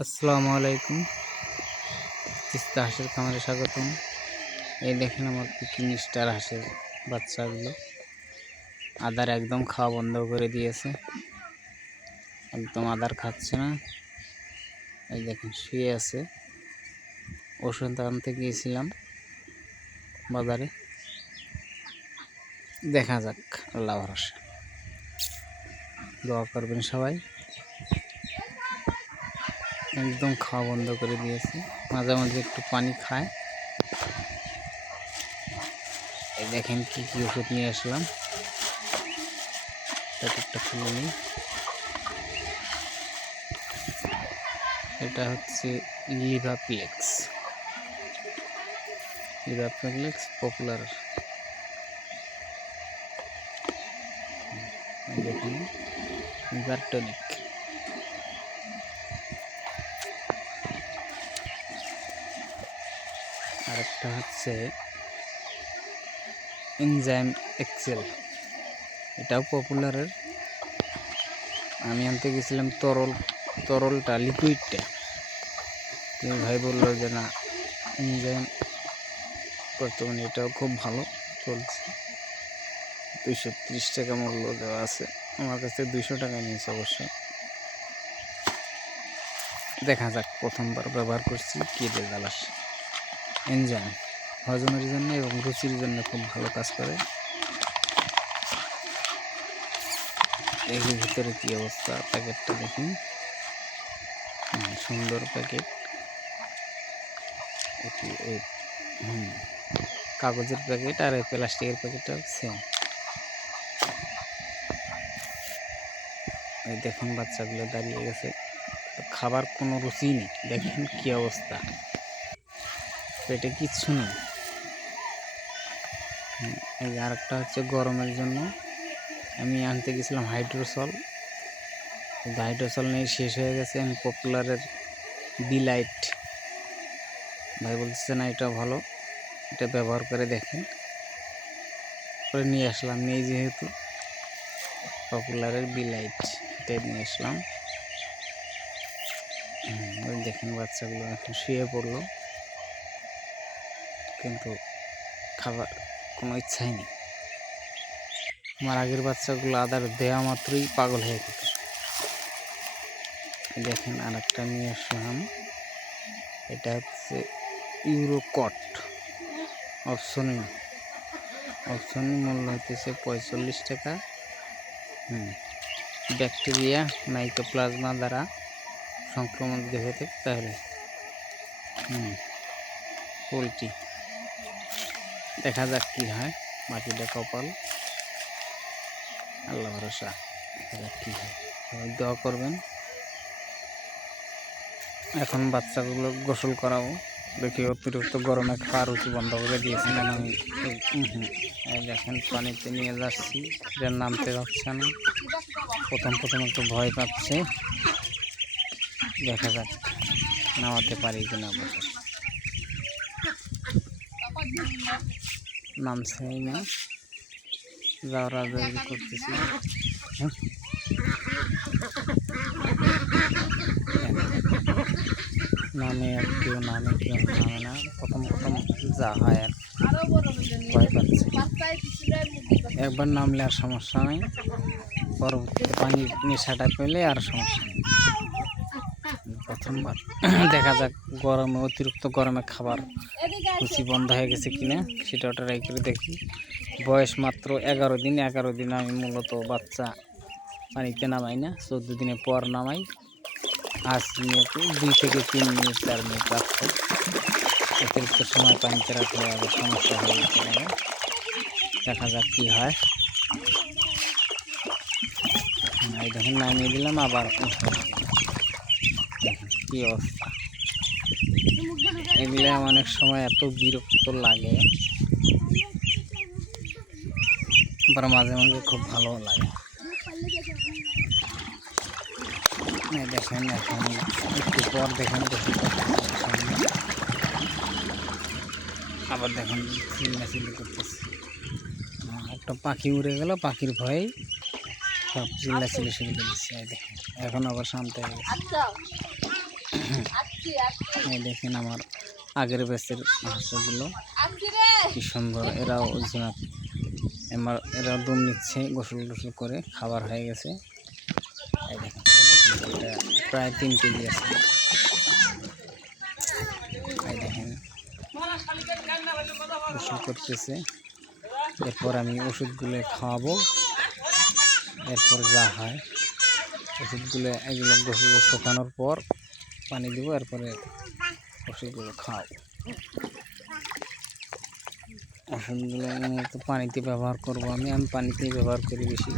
আসসালামু আলাইকুম। তিস্তা হাঁসের খামারে স্বাগতম। এই দেখেন আমার পিকিং স্টার হাঁসের বাচ্চাগুলো। আদার একদম খাওয়া বন্ধ করে দিয়েছে। একদম আদার খাচ্ছে না। এই দেখেন শুয়ে আছে। ওষুধ আনতে গিয়েছিলাম বাজারে। দেখা যাক, আল্লাহ ভরসা। দোয়া করবেন সবাই। একদম খাওয়া বন্ধ করে দিয়েছে। মাঝে মাঝে একটু পানি খায় দেখেন কি কি ওষুধ নিয়ে আসলাম। প্যাকেটটা খুলে নিই। এটা হচ্ছে লিভাপ্লেক্স লিভাপ্লেক্স পপুলার দেখুন লিভার টনিক আরেকটা হচ্ছে এনজাইম এক্সেল। এটাও পপুলারের। আমি আনতে গেছিলাম তরল, তরলটা, লিকুইডটা। তুমি ভাই বলল যে, না, এনজাইম বর্তমানে এটাও খুব ভালো চলছে। দুইশো ত্রিশ টাকা মূল্য দেওয়া আছে। আমার কাছে দুইশো টাকা নিয়েছে অবশ্য। দেখা যাক, প্রথমবার ব্যবহার করছি, কী রেজাল্ট আসে। এনজাইম হজমের জন্য এবং রুচির জন্য খুব ভালো কাজ করে। এর ভিতরে কী অবস্থা? প্যাকেটটা দেখুন। সুন্দর প্যাকেট। এটি এই কাগজের প্যাকেট আর এই প্লাস্টিকের প্যাকেটটা সেম দেখুন, বাচ্চাগুলো দাঁড়িয়ে গেছে। খাবার কোনো রুচি নেই। দেখেন কী অবস্থা। পেটে কিচ্ছু নেই এই যে আরেকটা হচ্ছে গরমের জন্য। আমি আনতে গেছিলাম হাইড্রোসল। হাইড্রোসল নেই শেষ হয়ে গেছে আমি পপুলারের লাইট ভাই বলতেছে, না, এটা ভালো। এটা ব্যবহার করে দেখেন। করে নিয়ে আসলাম নেই যেহেতু পপুলারের লাইট এটাই নিয়ে আসলাম। দেখেন বাচ্চাগুলো এখন শুয়ে পড়ল। কিন্তু খাবার কোনো ইচ্ছাই নেই। আমার আগের বাচ্চাগুলো আদার দেওয়া মাত্রই পাগল হয়ে যেত দেখেন আর একটা নিয়ে আসলাম। এটা হচ্ছে ইউরোকট। অপশনই অপশনই মূল্য হইতেছে পঁয়তাল্লিশ টাকা। হুম। ব্যাকটেরিয়া মাইক্রোপ্লাজমা দ্বারা সংক্রমণ হয়ে থাকে তাহলে। হুম। পোলট্রি। দেখা যাক কি হয়। বাকিটা কপাল। আল্লাহ ভরসা। দেখা যাক কি হয়। দোয়া করবেন। এখন বাচ্চাগুলো গোসল করাবো। দেখি অতিরিক্ত গরমে খাওয়ার উঁচু বন্ধ করে আমি এই- হুম, এই দেখেন পানিতে নিয়ে যাচ্ছি। এটা নামতে পারছে না। প্রথম প্রথম একটু ভয় পাচ্ছে। দেখা যাক নামাতে পারি কিনা বছর নামছেই না দৌড়াদৌড়ি করতেছি। নামে আর কেউ নামে কেউ নামে না। প্রথম প্রথম যা হয় আর ভয় পাচ্ছে। একবার নামলে আর সমস্যা নেই। পরবর্তীতে পানির নেশাটা পেলে আর সমস্যা নেই। প্রথমবার দেখা যাক গরমে, অতিরিক্ত গরমে খাবার রুচি বন্ধ হয়ে গেছে কিনা, সেটা ট্রাই করে দেখি। বয়স মাত্র এগারো দিন এগারো দিন আমি মূলত বাচ্চা পানিতে নামাই না, চোদ্দ দিনের পর নামাই। আজ মিনিটে দুই থেকে তিন মিনিট, চার মিনিট রাখতে অতিরিক্ত সময় পানিতে রাখলে আবার সমস্যা হয়ে পারে দেখা যাক কী হয়। এই দেখেন, নামিয়ে দিলাম, আবার কী অবস্থা? এগুলো অনেক সময় এত বিরক্ত লাগে। আবার মাঝে মাঝে খুব ভালো লাগে। দেখেন, এখন একটু পর দেখেন দেখি আবার দেখেন চিল্লাচিল্লি করতেছে। একটা পাখি উড়ে গেল, পাখির ভয়ে সব চিল্লাচিল্লি শুরু করে দিচ্ছে দেখেন, এখন আবার শান্ত হয়ে গেছে। দেখেন আমার আগের ব্যাচের হাঁসগুলো কি সুন্দর, এরাও জিনাত আমার এরাও দম নিচ্ছে, গোসল টোসল করে, খাবার হয়ে গেছে। প্রায় তিন কেজি আছে। গোসল করতেছে। এরপর আমি ওষুধগুলো খাওয়াবো। এরপর যা হয়, ওষুধগুলো এগুলো গোসল শুকানোর পর পানি দেবো এরপরে ওষুধগুলো খাওয়াবো ওষুধগুলো মূলত পানিতে ব্যবহার করব আমি আমি পানিতেই ব্যবহার করি বেশি